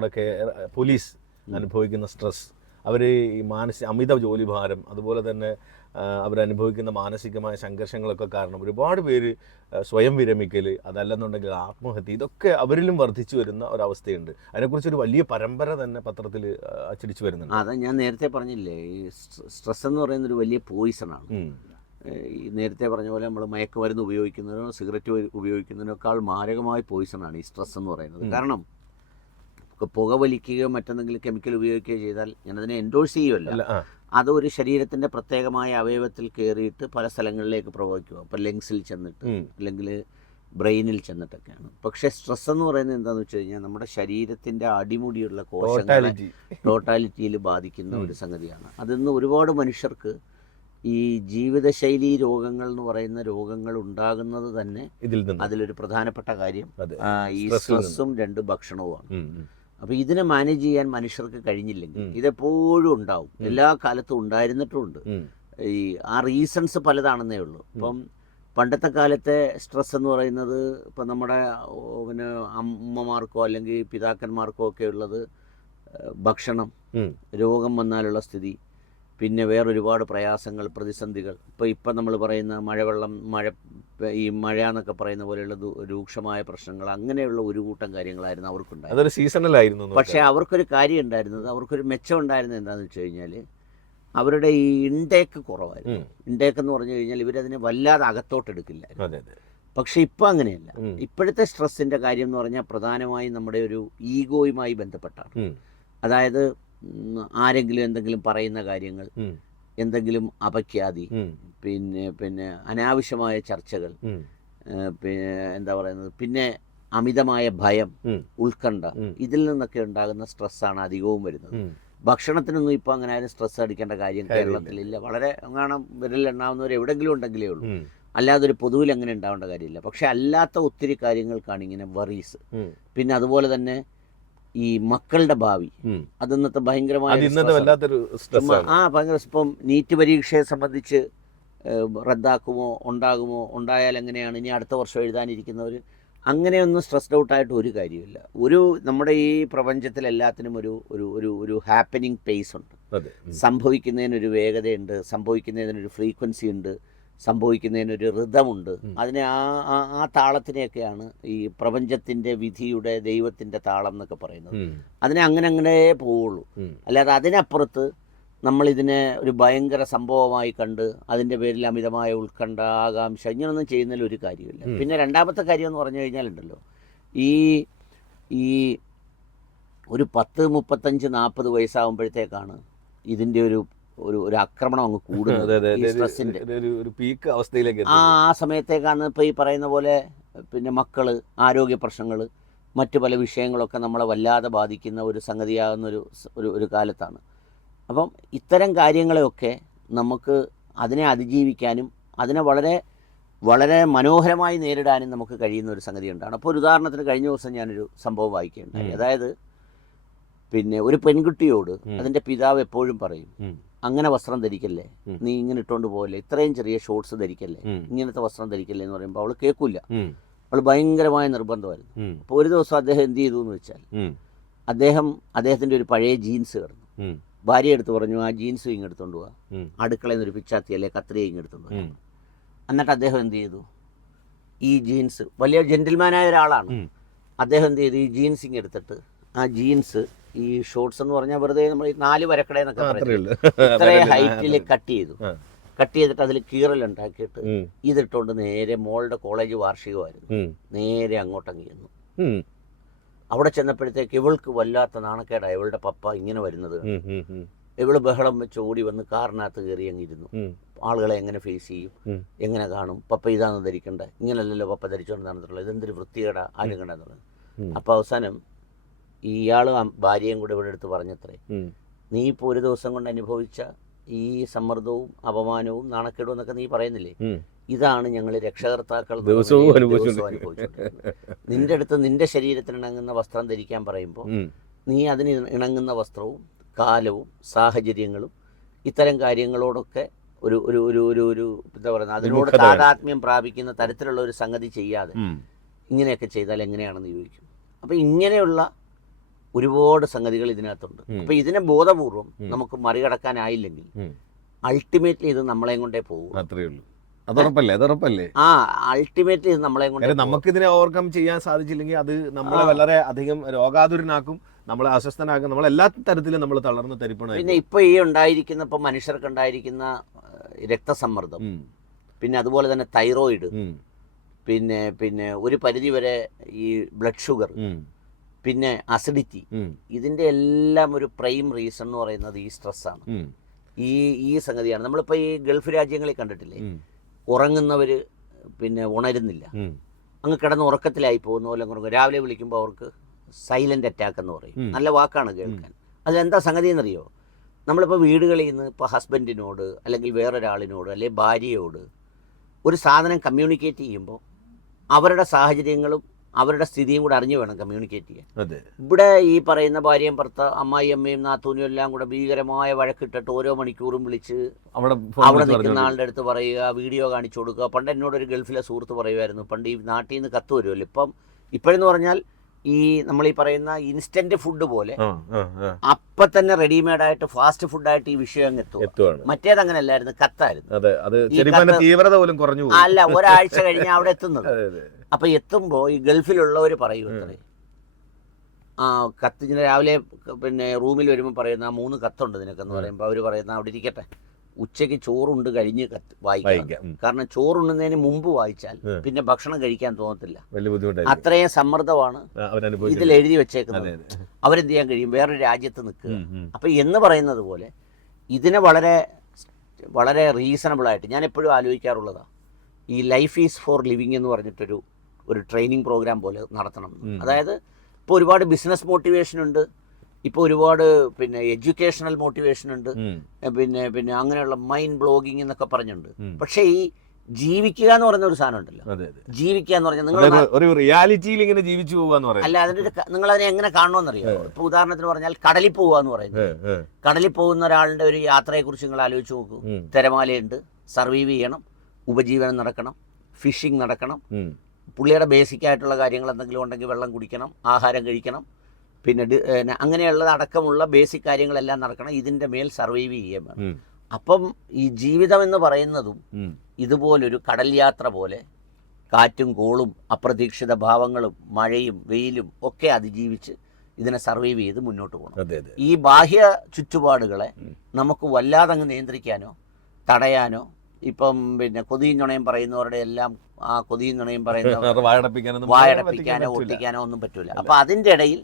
നമ്മുടെ പോലീസ് അനുഭവിക്കുന്ന സ്ട്രെസ്, അവർ ഈ അമിത ജോലിഭാരം, അതുപോലെ തന്നെ അവരനുഭവിക്കുന്ന മാനസികമായ സംഘർഷങ്ങളൊക്കെ കാരണം ഒരുപാട് പേര് സ്വയം വിരമിക്കൽ, അതല്ലെന്നുണ്ടെങ്കിൽ ആത്മഹത്യ, ഇതൊക്കെ അവരിലും വർദ്ധിച്ചു വരുന്ന ഒരവസ്ഥയുണ്ട്. അതിനെക്കുറിച്ചൊരു വലിയ പരമ്പര തന്നെ പത്രത്തിൽ അച്ചടിച്ചു വരുന്നുണ്ട്. അതാ ഞാൻ നേരത്തെ പറഞ്ഞില്ലേ, ഈ സ്ട്രെസ് എന്ന് പറയുന്നൊരു വലിയ പോയിസണാണ്. ഈ നേരത്തെ പറഞ്ഞ പോലെ നമ്മൾ മയക്കുമരുന്ന് ഉപയോഗിക്കുന്നതിനോ സിഗരറ്റ് ഉപയോഗിക്കുന്നതിനേക്കാൾ മാരകമായ പോയിസണാണ് ഈ സ്ട്രെസ് എന്ന് പറയുന്നത്. കാരണം പുക വലിക്കുകയോ മറ്റെന്തെങ്കിലും കെമിക്കൽ ഉപയോഗിക്കുകയോ ചെയ്താൽ ഞാനതിനെ എൻഡോഴ്സ് ചെയ്യുമല്ല, അതൊരു ശരീരത്തിൻ്റെ പ്രത്യേകമായ അവയവത്തിൽ കയറിയിട്ട് പല സ്ഥലങ്ങളിലേക്ക് പ്രവഹിക്കുക. അപ്പോൾ ലങ്സിൽ ചെന്നിട്ട് അല്ലെങ്കിൽ ബ്രെയിനിൽ ചെന്നിട്ടൊക്കെയാണ്. പക്ഷേ സ്ട്രെസ് എന്ന് പറയുന്നത് എന്താണെന്ന് വെച്ച് കഴിഞ്ഞാൽ നമ്മുടെ ശരീരത്തിൻ്റെ അടിമുടിയുള്ള കോശങ്ങളെ ടോട്ടാലിറ്റിയിൽ ബാധിക്കുന്ന ഒരു സംഗതിയാണ്. അതിന്ന് ഒരുപാട് മനുഷ്യർക്ക് ഈ ജീവിതശൈലി രോഗങ്ങൾ എന്ന് പറയുന്ന രോഗങ്ങൾ ഉണ്ടാകുന്നത് തന്നെ അതിലൊരു പ്രധാനപ്പെട്ട കാര്യം ഈ സ്ട്രെസ്സും രണ്ട് ഭക്ഷണവുമാണ്. അപ്പോൾ ഇതിനെ മാനേജ് ചെയ്യാൻ മനുഷ്യർക്ക് കഴിഞ്ഞില്ലെങ്കിൽ ഇതെപ്പോഴും ഉണ്ടാവും, എല്ലാ കാലത്തും ഉണ്ടായിരുന്നിട്ടുമുണ്ട്. ഈ ആ റീസൺസ് പലതാണെന്നേ ഉള്ളൂ. ഇപ്പം പണ്ടത്തെ കാലത്തെ സ്ട്രെസ് എന്ന് പറയുന്നത് ഇപ്പം നമ്മുടെ പിന്നെ അമ്മമാർക്കോ അല്ലെങ്കിൽ പിതാക്കന്മാർക്കോ ഒക്കെ ഉള്ളത് ഭക്ഷണം, രോഗം വന്നാലുള്ള സ്ഥിതി, പിന്നെ വേറൊരുപാട് പ്രയാസങ്ങൾ, പ്രതിസന്ധികൾ. ഇപ്പം നമ്മൾ പറയുന്ന മഴവെള്ളം, ഈ മഴ എന്നൊക്കെ പറയുന്ന പോലെയുള്ള രൂക്ഷമായ പ്രശ്നങ്ങൾ, അങ്ങനെയുള്ള ഒരു കൂട്ടം കാര്യങ്ങളായിരുന്നു അവർക്കുണ്ടായിരുന്നത്. അതൊരു സീസണലായിരുന്നു. പക്ഷേ അവർക്കൊരു കാര്യം ഉണ്ടായിരുന്നത്, അവർക്കൊരു മെച്ചം ഉണ്ടായിരുന്നത് എന്താണെന്ന് വെച്ച് കഴിഞ്ഞാൽ അവരുടെ ഈ ഇൻടേക്ക് കുറവായിരുന്നു. ഇൻടേക്ക് എന്ന് പറഞ്ഞു കഴിഞ്ഞാൽ ഇവരതിനെ വല്ലാതെ അകത്തോട്ടെടുക്കില്ലായിരുന്നു. പക്ഷെ ഇപ്പം അങ്ങനെയല്ല. ഇപ്പോഴത്തെ സ്ട്രെസ്സിൻ്റെ കാര്യം എന്ന് പറഞ്ഞാൽ പ്രധാനമായും നമ്മുടെ ഒരു ഈഗോയുമായി ബന്ധപ്പെട്ടാണ്. അതായത് ആരെങ്കിലും എന്തെങ്കിലും പറയുന്ന കാര്യങ്ങൾ, എന്തെങ്കിലും അപഖ്യാതി, പിന്നെ അനാവശ്യമായ ചർച്ചകൾ, പിന്നെ എന്താ പറയുന്നത്, പിന്നെ അമിതമായ ഭയം, ഉത്കണ്ഠ, ഇതിൽ നിന്നൊക്കെ ഉണ്ടാകുന്ന സ്ട്രെസ്സാണ് അധികവും വരുന്നത്. ഭക്ഷണത്തിനൊന്നും ഇപ്പം അങ്ങനെ ആരും സ്ട്രെസ് അടിക്കേണ്ട കാര്യം കേരളത്തിലില്ല. വളരെ കാണാൻ വിരലിലെണ്ണാവുന്നവർ എവിടെയെങ്കിലും ഉണ്ടെങ്കിലേ ഉള്ളൂ, അല്ലാതെ ഒരു പൊതുവിൽ അങ്ങനെ ഉണ്ടാവേണ്ട കാര്യമില്ല. പക്ഷെ അല്ലാത്ത ഒത്തിരി കാര്യങ്ങൾക്കാണ് ഇങ്ങനെ വറീസ്. പിന്നെ അതുപോലെ തന്നെ ഈ മക്കളുടെ ഭാവി, അത് ഇന്നത്തെ ഭയങ്കരമായ ഭയങ്കര. ഇപ്പം നീറ്റ് പരീക്ഷയെ സംബന്ധിച്ച് റദ്ദാക്കുമോ, ഉണ്ടായാൽ എങ്ങനെയാണ്, ഇനി അടുത്ത വർഷം എഴുതാനിരിക്കുന്നവർ, അങ്ങനെയൊന്നും സ്ട്രെസ്ഡ് ഔട്ടായിട്ട് ഒരു കാര്യമില്ല. നമ്മുടെ ഈ പ്രപഞ്ചത്തിൽ എല്ലാത്തിനും ഒരു ഹാപ്പനിങ് പേസ് ഉണ്ട്. സംഭവിക്കുന്നതിനൊരു വേഗതയുണ്ട്, സംഭവിക്കുന്നതിനൊരു ഫ്രീക്വൻസി ഉണ്ട്, സംഭവിക്കുന്നതിനൊരു ഋതമുണ്ട്. അതിനെ ആ താളത്തിനെയൊക്കെയാണ് ഈ പ്രപഞ്ചത്തിൻ്റെ വിധിയുടെ ദൈവത്തിൻ്റെ താളം എന്നൊക്കെ പറയുന്നത്. അതിനെ അങ്ങനെ പോവുള്ളൂ. അല്ലാതെ അതിനപ്പുറത്ത് നമ്മളിതിനെ ഒരു ഭയങ്കര സംഭവമായി കണ്ട് അതിൻ്റെ പേരിൽ അമിതമായ ഉത്കണ്ഠ, ആകാംക്ഷ, ഇങ്ങനൊന്നും ചെയ്യുന്നതിൽ ഒരു കാര്യമില്ല. പിന്നെ രണ്ടാമത്തെ കാര്യം എന്ന് പറഞ്ഞു കഴിഞ്ഞാലുണ്ടല്ലോ, ഈ ഒരു 10, 35, 40 വയസ്സാകുമ്പോഴത്തേക്കാണ് ഇതിൻ്റെ ഒരു ആക്രമണം അങ്ങ് കൂടുന്നത്, ഈ സ്ട്രെസ്സിൻ്റെ ഒരു പീക്ക് അവസ്ഥയിലേക്ക്. ആ സമയത്തേക്കാണ് ഇപ്പോൾ ഈ പറയുന്ന പോലെ പിന്നെ മക്കള്, ആരോഗ്യ പ്രശ്നങ്ങൾ, മറ്റു പല വിഷയങ്ങളൊക്കെ നമ്മളെ വല്ലാതെ ബാധിക്കുന്ന ഒരു സംഗതിയാകുന്ന ഒരു കാലത്താണ്. അപ്പം ഇത്തരം കാര്യങ്ങളെയൊക്കെ നമുക്ക് അതിനെ അതിജീവിക്കാനും അതിനെ വളരെ വളരെ മനോഹരമായി നേരിടാനും നമുക്ക് കഴിയുന്ന ഒരു സംഗതി ഉണ്ടാണ്. അപ്പോൾ ഒരു ഉദാഹരണത്തിന് കഴിഞ്ഞ ദിവസം ഞാനൊരു സംഭവം വായിക്കുകയുണ്ടായി. അതായത് പിന്നെ ഒരു പെൺകുട്ടിയോട് അതിൻ്റെ പിതാവ് എപ്പോഴും പറയും, അങ്ങനെ വസ്ത്രം ധരിക്കല്ലേ, നീ ഇങ്ങനെ ഇട്ടുകൊണ്ട് പോകല്ലേ, ഇത്രയും ചെറിയ ഷോർട്സ് ധരിക്കല്ലേ, ഇങ്ങനത്തെ വസ്ത്രം ധരിക്കല്ലേ എന്ന് പറയുമ്പോൾ അവൾ കേൾക്കില്ല. അവൾ ഭയങ്കരമായ നിർബന്ധമായിരുന്നു. അപ്പോൾ ഒരു ദിവസം അദ്ദേഹം എന്ത് ചെയ്തു എന്ന് വെച്ചാൽ, അദ്ദേഹത്തിൻ്റെ ഒരു പഴയ ജീൻസ് കിടന്നു. ഭാര്യ എടുത്ത് പറഞ്ഞു, ആ ജീൻസ് ഇങ്ങെടുത്തോണ്ട് പോവാ, അടുക്കളയിൽ നിന്ന് ഒരു പിച്ചാത്തി അല്ലെ കത്രിക ഇങ്ങെടുത്തോണ്ട് പോവാ. എന്നിട്ട് അദ്ദേഹം എന്ത് ചെയ്തു, ഈ ജീൻസ്, വലിയ ജെന്റിൽമാനായ ഒരാളാണ്, അദ്ദേഹം എന്ത് ചെയ്തു, ഈ ജീൻസ് ഇങ്ങെടുത്തിട്ട് ആ ജീൻസ്, ഈ ഷോർട്സ് എന്ന് പറഞ്ഞാൽ വെറുതെ നമ്മൾ 4 വരക്കടയെന്നൊക്കെ പറയുന്നത്, ഇത്രയും ഹൈറ്റിൽ കട്ട് ചെയ്തിട്ട് അതിൽ കീറലുണ്ടാക്കിയിട്ട് ഇതിട്ടുകൊണ്ട് നേരെ മോളുടെ കോളേജ് വാർഷികമായിരുന്നു, നേരെ അങ്ങോട്ടങ്ങ് ചെന്നു. അവിടെ ചെന്നപ്പോഴത്തേക്ക് ഇവൾക്ക് വല്ലാത്ത നാണക്കേടായി. ഇവളുടെ പപ്പ ഇങ്ങനെ വരുന്നത്, ഇവള് ബഹളം വെച്ച് ഓടി വന്ന് കാറിനകത്ത് കയറി അങ്ങിരുന്നു. ആളുകളെ എങ്ങനെ ഫേസ് ചെയ്യും, എങ്ങനെ കാണും, പപ്പ ഇതാണെന്ന് ധരിക്കണ്ടേ, ഇങ്ങനല്ലല്ലോ പപ്പ ധരിച്ചുകൊണ്ട് നടന്നിട്ടുള്ളത്, ഇതെന്തൊരു വൃത്തികേടാ, ആരും കണ്ടെന്നുള്ളത്. അപ്പോൾ അവസാനം ഇയാളും ഭാര്യയും കൂടെ ഇവിടെ എടുത്ത് പറഞ്ഞത്രേ, നീ ഇപ്പോൾ ഒരു ദിവസം കൊണ്ട് അനുഭവിച്ച ഈ സമ്മർദ്ദവും അപമാനവും നാണക്കേടും എന്നൊക്കെ നീ പറയുന്നില്ലേ, ഇതാണ് ഞങ്ങൾ രക്ഷകർത്താക്കൾ ദിവസവും അനുഭവിച്ചുകൊണ്ടിരുന്നത്. നിന്റെ അടുത്ത് നിന്റെ ശരീരത്തിന് ഇണങ്ങുന്ന വസ്ത്രം ധരിക്കാൻ പറയുമ്പോൾ നീ അതിന് ഇണങ്ങുന്ന വസ്ത്രവും കാലവും സാഹചര്യങ്ങളും ഇത്തരം കാര്യങ്ങളോടൊക്കെ ഒരു ഒരു ഒരു ഒരു ഒരു എന്താ പറയുക, അതിനോട് താതാത്മ്യം പ്രാപിക്കുന്ന തരത്തിലുള്ള ഒരു സംഗതി ചെയ്യാതെ ഇങ്ങനെയൊക്കെ ചെയ്താൽ എങ്ങനെയാണെന്ന് ചോദിക്കും. അപ്പോൾ ഇങ്ങനെയുള്ള ഒരുപാട് സംഗതികൾ ഇതിനകത്തുണ്ട്. അപ്പോൾ ഇതിനെ ബോധപൂർവം നമുക്ക് മറികടക്കാനായില്ലെങ്കിൽ അൾട്ടിമേറ്റ്ലി ഇത് നമ്മളെയും കൊണ്ടേ പോകും. അത്രേ ഉള്ളൂ. അതുറപ്പല്ലേ? അൾട്ടിമേറ്റ്ലി ഇത് നമ്മളെയും കൊണ്ടേ. നമുക്കിതിനെ ഓവർകം ചെയ്യാൻ സാധിച്ചില്ലെങ്കിൽ അത് നമ്മളെ വളരെ അധികം രോഗാതുരനാക്കും, നമ്മളെ അസ്വസ്ഥനാക്കും, നമ്മളെല്ലാ തരത്തിലും നമ്മൾ തളർന്ന് തരിപ്പണായി. പിന്നെ ഇപ്പോൾ ഈ ഉണ്ടായിരിക്കുന്ന ഇപ്പം മനുഷ്യർക്ക് ഉണ്ടായിരിക്കുന്ന രക്തസമ്മർദ്ദം, പിന്നെ അതുപോലെ തന്നെ തൈറോയിഡ്, പിന്നെ ഒരു പരിധി വരെ ഈ ബ്ലഡ് ഷുഗർ, പിന്നെ അസിഡിറ്റി, ഇതിൻ്റെ എല്ലാം ഒരു പ്രൈം റീസൺ എന്ന് പറയുന്നത് ഈ സ്ട്രെസ്സാണ്. ഈ സംഗതിയാണ്. നമ്മളിപ്പോൾ ഈ ഗൾഫ് രാജ്യങ്ങളിൽ കണ്ടിട്ടില്ലേ, ഉറങ്ങുന്നവർ പിന്നെ ഉണരുന്നില്ല, അങ്ങ് കിടന്ന് ഉറക്കത്തിലായി പോകുന്ന പോലെ രാവിലെ വിളിക്കുമ്പോൾ അവർക്ക് സൈലൻ്റ് അറ്റാക്ക് എന്ന് പറയും. നല്ല വാക്കാണ് കേൾക്കാൻ. അതിലെന്താ സംഗതി എന്നറിയോ? നമ്മളിപ്പോൾ വീടുകളിൽ നിന്ന് ഇപ്പോൾ ഹസ്ബൻഡിനോട് അല്ലെങ്കിൽ വേറൊരാളിനോട് അല്ലെങ്കിൽ ഭാര്യയോട് ഒരു സാധനം കമ്മ്യൂണിക്കേറ്റ് ചെയ്യുമ്പോൾ അവരുടെ സാഹചര്യങ്ങളും അവരുടെ സ്ഥിതിയും കൂടെ അറിഞ്ഞു വേണം കമ്മ്യൂണിക്കേറ്റ് ചെയ്യാൻ. ഇവിടെ ഈ പറയുന്ന ഭാര്യയും അമ്മായി അമ്മയും നാത്തൂനും എല്ലാം കൂടെ ഭീകരമായ വഴക്കിട്ടിട്ട് ഓരോ മണിക്കൂറും വിളിച്ച് അവിടെ നിൽക്കുന്ന ആളുടെ അടുത്ത് പറയുക, വീഡിയോ കാണിച്ചു കൊടുക്കുക. പണ്ട് എന്നോടൊരു ഗൾഫിലെ സുഹൃത്ത് പറയുമായിരുന്നു, പണ്ട് ഈ നാട്ടിൽ നിന്ന് കത്ത് വരുമല്ലോ, ഇപ്പോഴെന്ന് പറഞ്ഞാൽ ഈ നമ്മൾ ഈ പറയുന്ന ഇൻസ്റ്റന്റ് ഫുഡ് പോലെ അപ്പൊ തന്നെ റെഡിമെയ്ഡായിട്ട് ഫാസ്റ്റ് ഫുഡായിട്ട് ഈ വിഷയം അങ്ങ് എത്തും. മറ്റേത് അങ്ങനെ അല്ലായിരുന്നു, കത്തായിരുന്നു. അല്ല, ഒരാഴ്ച കഴിഞ്ഞ് അവിടെ എത്തുന്നത്. അപ്പൊ എത്തുമ്പോ ഈ ഗൾഫിലുള്ളവർ പറയും, കത്ത് ഇങ്ങനെ രാവിലെ പിന്നെ റൂമിൽ വരുമ്പോൾ പറയുന്ന 3 കത്തുണ്ട് നിനക്കെന്ന് പറയുമ്പോൾ അവർ പറയുന്ന അവിടെ ഇരിക്കട്ടെ, ഉച്ചയ്ക്ക് ചോറുണ്ട് കഴിഞ്ഞ് വായിക്കാം. കാരണം ചോറുണ്ണുന്നതിന് മുമ്പ് വായിച്ചാൽ പിന്നെ ഭക്ഷണം കഴിക്കാൻ തോന്നത്തില്ല. അത്രയും സമ്മർദ്ദമാണ് ഇതിൽ എഴുതി വെച്ചേക്കുന്നത്. അവരെന്ത് ചെയ്യാൻ കഴിയും? വേറൊരു രാജ്യത്ത് നിൽക്കുക. അപ്പൊ എന്ന് പറയുന്നത് പോലെ ഇതിനെ വളരെ വളരെ റീസണബിളായിട്ട് ഞാൻ എപ്പോഴും ആലോചിക്കാറുള്ളതാണ്, ഈ ലൈഫ് ഈസ് ഫോർ ലിവിങ് എന്ന് പറഞ്ഞിട്ടൊരു ട്രെയിനിങ് പ്രോഗ്രാം പോലെ നടത്തണം. അതായത് ഇപ്പോൾ ഒരുപാട് ബിസിനസ് മോട്ടിവേഷൻ ഉണ്ട്, ഇപ്പോൾ ഒരുപാട് പിന്നെ എഡ്യൂക്കേഷണൽ മോട്ടിവേഷൻ ഉണ്ട്, പിന്നെ അങ്ങനെയുള്ള മൈൻഡ് ബ്ലോഗിങ് എന്നൊക്കെ പറഞ്ഞിട്ടുണ്ട്. പക്ഷേ ഈ ജീവിക്കുക എന്ന് പറയുന്ന ഒരു സാധനം ഉണ്ടല്ലോ, ജീവിക്കുക എന്ന് പറഞ്ഞാൽ നിങ്ങൾ റിയാലിറ്റിയിൽ ഇങ്ങനെ ജീവിച്ചു പോവാന്ന് അല്ല, അതിന്റെ നിങ്ങൾ അതിനെ എങ്ങനെ കാണണമെന്നറിയോ? ഇപ്പൊ ഉദാഹരണത്തിന് പറഞ്ഞാൽ കടലിൽ പോവുക എന്ന് പറയുന്നത്, കടലിൽ പോകുന്ന ഒരാളുടെ ഒരു യാത്രയെ കുറിച്ച് നിങ്ങൾ ആലോചിച്ച് നോക്കൂ. തിരമാലയുണ്ട്, സർവൈവ് ചെയ്യണം, ഉപജീവനം നടക്കണം, ഫിഷിംഗ് നടക്കണം, പുള്ളിയുടെ ബേസിക് ആയിട്ടുള്ള കാര്യങ്ങൾ എന്തെങ്കിലും ഉണ്ടെങ്കിൽ വെള്ളം കുടിക്കണം, ആഹാരം കഴിക്കണം, പിന്നെ അങ്ങനെയുള്ളത് അടക്കമുള്ള ബേസിക് കാര്യങ്ങളെല്ലാം നടക്കണം. ഇതിൻ്റെ മേൽ സർവൈവ് ചെയ്യാൻ വേണം. അപ്പം ഈ ജീവിതം എന്ന് പറയുന്നതും ഇതുപോലൊരു കടൽ യാത്ര പോലെ കാറ്റും കോളും അപ്രതീക്ഷിത ഭാവങ്ങളും മഴയും വെയിലും ഒക്കെ അതിജീവിച്ച് ഇതിനെ സർവൈവ് ചെയ്ത് മുന്നോട്ട് പോകണം. ഈ ബാഹ്യ ചുറ്റുപാടുകളെ നമുക്ക് വല്ലാതെ അങ്ങ് നിയന്ത്രിക്കാനോ തടയാനോ, ഇപ്പം പിന്നെ കൊതിയും നുണയും പറയുന്നവരുടെ എല്ലാം ആ കൊതിയും നുണയും പറയുന്നവർ വായടപ്പിക്കാനോ ഒട്ടിക്കാനോ ഒന്നും പറ്റൂല. അപ്പൊ അതിൻ്റെ ഇടയിൽ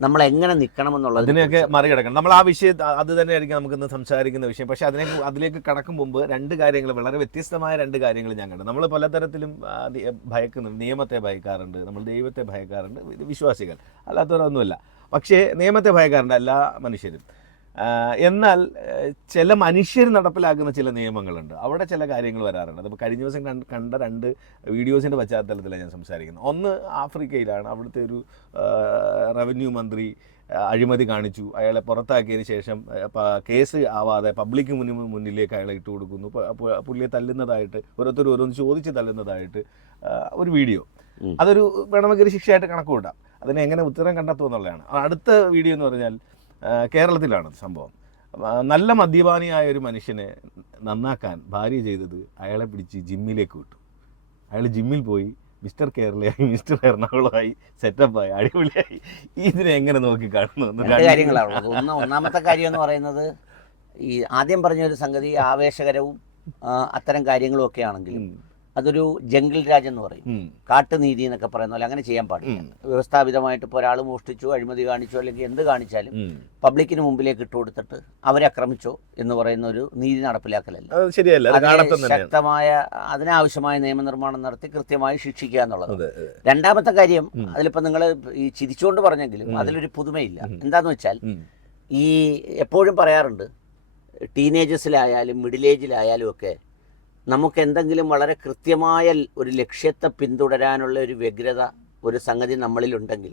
നമ്മൾ എങ്ങനെ നിൽക്കണമെന്നുള്ളത് അതിനെയൊക്കെ മറികടക്കണം. നമ്മൾ ആ വിഷയം അത് തന്നെയായിരിക്കും നമുക്കിന്ന് സംസാരിക്കുന്ന വിഷയം. പക്ഷേ അതിലേക്ക് കടക്കും മുമ്പ് 2 കാര്യങ്ങൾ, വളരെ വ്യത്യസ്തമായ 2 കാര്യങ്ങൾ ഞാൻ കണ്ടു. നമ്മൾ പലതരത്തിലും ഭയക്കുന്നുണ്ട്. നിയമത്തെ ഭയക്കാറുണ്ട്, നമ്മൾ ദൈവത്തെ ഭയക്കാറുണ്ട്, വിശ്വാസികൾ അല്ലാത്തവരൊന്നുമല്ല. പക്ഷേ നിയമത്തെ ഭയക്കാറുണ്ട് എല്ലാ മനുഷ്യരും. എന്നാൽ ചില മനുഷ്യർ നടപ്പിലാക്കുന്ന ചില നിയമങ്ങളുണ്ട്, അവിടെ ചില കാര്യങ്ങൾ വരാറുണ്ട്. അതിപ്പോൾ കഴിഞ്ഞ ദിവസം കണ്ട 2 വീഡിയോസിൻ്റെ പശ്ചാത്തലത്തിലാണ് ഞാൻ സംസാരിക്കുന്നത്. ഒന്ന് ആഫ്രിക്കയിലാണ്. അവിടുത്തെ ഒരു റവന്യൂ മന്ത്രി അഴിമതി കാണിച്ചു, അയാളെ പുറത്താക്കിയതിന് ശേഷം കേസ് ആവാതെ പബ്ലിക് മുന്നിലേക്ക് അയാളെ ഇട്ട് കൊടുക്കുന്നു, പുള്ളിയെ തല്ലുന്നതായിട്ട്, ഓരോന്ന് ചോദിച്ച് തല്ലുന്നതായിട്ട് ഒരു വീഡിയോ. അതൊരു വേണമെങ്കിൽ ശിക്ഷയായിട്ട് കണക്ക് കൂട്ടാം. അതിനെ എങ്ങനെ ഉത്തരം കണ്ടെത്തുമെന്നുള്ളതാണ്. അടുത്ത വീഡിയോ എന്ന് പറഞ്ഞാൽ കേരളത്തിലാണ് സംഭവം. നല്ല മദ്യപാനിയായ ഒരു മനുഷ്യനെ നന്നാക്കാൻ ഭാര്യ ചെയ്തത് അയാളെ പിടിച്ച് ജിമ്മിലേക്ക് വിട്ടു. അയാൾ ജിമ്മിൽ പോയി മിസ്റ്റർ കേരളയായി, മിസ്റ്റർ എറണാകുളമായി, സെറ്റപ്പായി, അടിപൊളിയായി. ഇതിനെ എങ്ങനെ നോക്കി കാണുന്നു? 2 കാര്യങ്ങളാണുള്ളത്. ഒന്നാമത്തെ കാര്യം എന്ന് പറയുന്നത്, ഈ ആദ്യം പറഞ്ഞൊരു സംഗതി ആവേശകരവും അത്തരം കാര്യങ്ങളും ഒക്കെ ആണെങ്കിലും അതൊരു ജംഗിൾ രാജ് എന്ന് പറയും, കാട്ടുനീതി എന്നൊക്കെ പറയുന്ന പോലെ അങ്ങനെ ചെയ്യാൻ പാടില്ല. വ്യവസ്ഥാപിതമായിട്ട് ഇപ്പോൾ ഒരാൾ മോഷ്ടിച്ചോ അഴിമതി കാണിച്ചോ അല്ലെങ്കിൽ എന്ത് കാണിച്ചാലും പബ്ലിക്കിന് മുമ്പിലേക്ക് ഇട്ട് കൊടുത്തിട്ട് അവരെ ആക്രമിച്ചോ എന്ന് പറയുന്ന ഒരു നീതി നടപ്പിലാക്കലല്ല. ശക്തമായ അതിനാവശ്യമായ നിയമനിർമ്മാണം നടത്തി കൃത്യമായി ശിക്ഷിക്കുക എന്നുള്ളത്. രണ്ടാമത്തെ കാര്യം, അതിലിപ്പോൾ നിങ്ങൾ ഈ ചിരിച്ചുകൊണ്ട് പറഞ്ഞെങ്കിലും അതിലൊരു പുതുമയില്ല. എന്താന്ന് വെച്ചാൽ, ഈ എപ്പോഴും പറയാറുണ്ട്, ടീനേജേഴ്സിലായാലും മിഡിൽ ഏജിലായാലും ഒക്കെ നമുക്ക് എന്തെങ്കിലും വളരെ കൃത്യമായ ഒരു ലക്ഷ്യത്തെ പിന്തുടരാനുള്ള ഒരു വ്യഗ്രത, ഒരു സംഗതി നമ്മളിലുണ്ടെങ്കിൽ